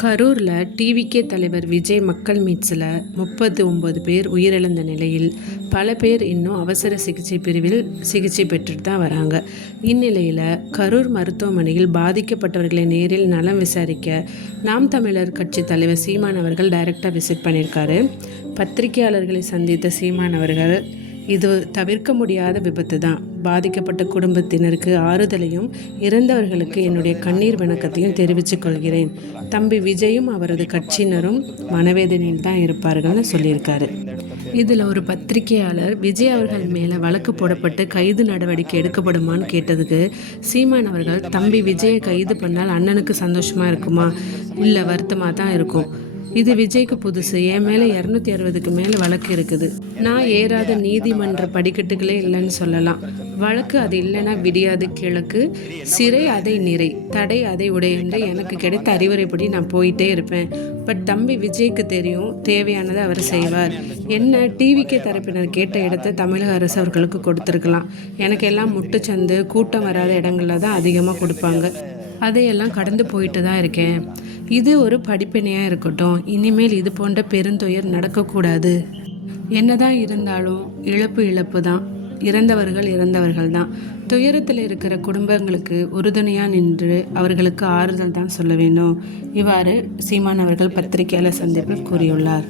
கரூரில் டிவிகே தலைவர் விஜய் மக்கள் மீட்ஸில் 39 பேர் உயிரிழந்த நிலையில் பல பேர் இன்னும் அவசர சிகிச்சை பிரிவில் சிகிச்சை பெற்றுட்டு தான் வராங்க. இந்நிலையில் கரூர் மருத்துவமனையில் பாதிக்கப்பட்டவர்களை நேரில் நலம் விசாரிக்க நாம் தமிழர் கட்சி தலைவர் சீமான் அவர்கள் டைரக்டாக விசிட் பண்ணியிருக்காரு. பத்திரிகையாளர்களை சந்தித்த சீமான் அவர்கள், இது தவிர்க்க முடியாத விபத்து தான். பாதிக்கப்பட்ட குடும்பத்தினருக்கு ஆறுதலையும் இறந்தவர்களுக்கு என்னுடைய கண்ணீர் வணக்கத்தையும் தெரிவித்துக் கொள்கிறேன். தம்பி விஜயும் அவரது கட்சியினரும் மனவேதனையில் தான் இருப்பார்கள்னு சொல்லியிருக்காரு. இதில் ஒரு பத்திரிகையாளர் விஜய் அவர்கள் மேலே வழக்கு போடப்பட்டு கைது நடவடிக்கை எடுக்கப்படுமான்னு கேட்டதுக்கு சீமான் அவர்கள், தம்பி விஜயை கைது பண்ணால் அண்ணனுக்கு சந்தோஷமாக இருக்குமா? இல்லை, வருத்தமாக தான் இருக்கும். இது விஜய்க்கு புதுசு. என் மேலே 260க்கு மேலே வழக்கு இருக்குது. நான் ஏறாத நீதிமன்ற படிக்கட்டுகளே இல்லைன்னு சொல்லலாம். வழக்கு அது இல்லைன்னா விடியாது கிழக்கு, சிறை அதை நிறை, தடை அதை உடை என்று எனக்கு கிடைத்த அறிவுரைப்படி நான் போயிட்டே இருப்பேன். பட் தம்பி விஜய்க்கு தெரியும், தேவையானதை அவர் செய்வார். என்ன டிவிகே தரப்பினர் கேட்ட இடத்தை தமிழக அரசு அவர்களுக்கு கொடுத்துருக்கலாம். எனக்கு எல்லாம் முட்டுச்சந்து கூட்டம் வராத இடங்களில் தான் அதிகமாக கொடுப்பாங்க. அதையெல்லாம் கடந்து போயிட்டு தான் இருக்கேன். இது ஒரு படிப்பினையாக இருக்கட்டும். இனிமேல் இது போன்ற பெருந்துயர் நடக்கக்கூடாது. என்னதான் இருந்தாலும் இழப்பு தான். இறந்தவர்கள் தான். துயரத்தில் இருக்கிற குடும்பங்களுக்கு உறுதுணையாக நின்று அவர்களுக்கு ஆறுதல் தான் சொல்ல வேண்டும். இவ்வாறு சீமான் அவர்கள் பத்திரிகையாளர் சந்திப்பில் கூறியுள்ளார்.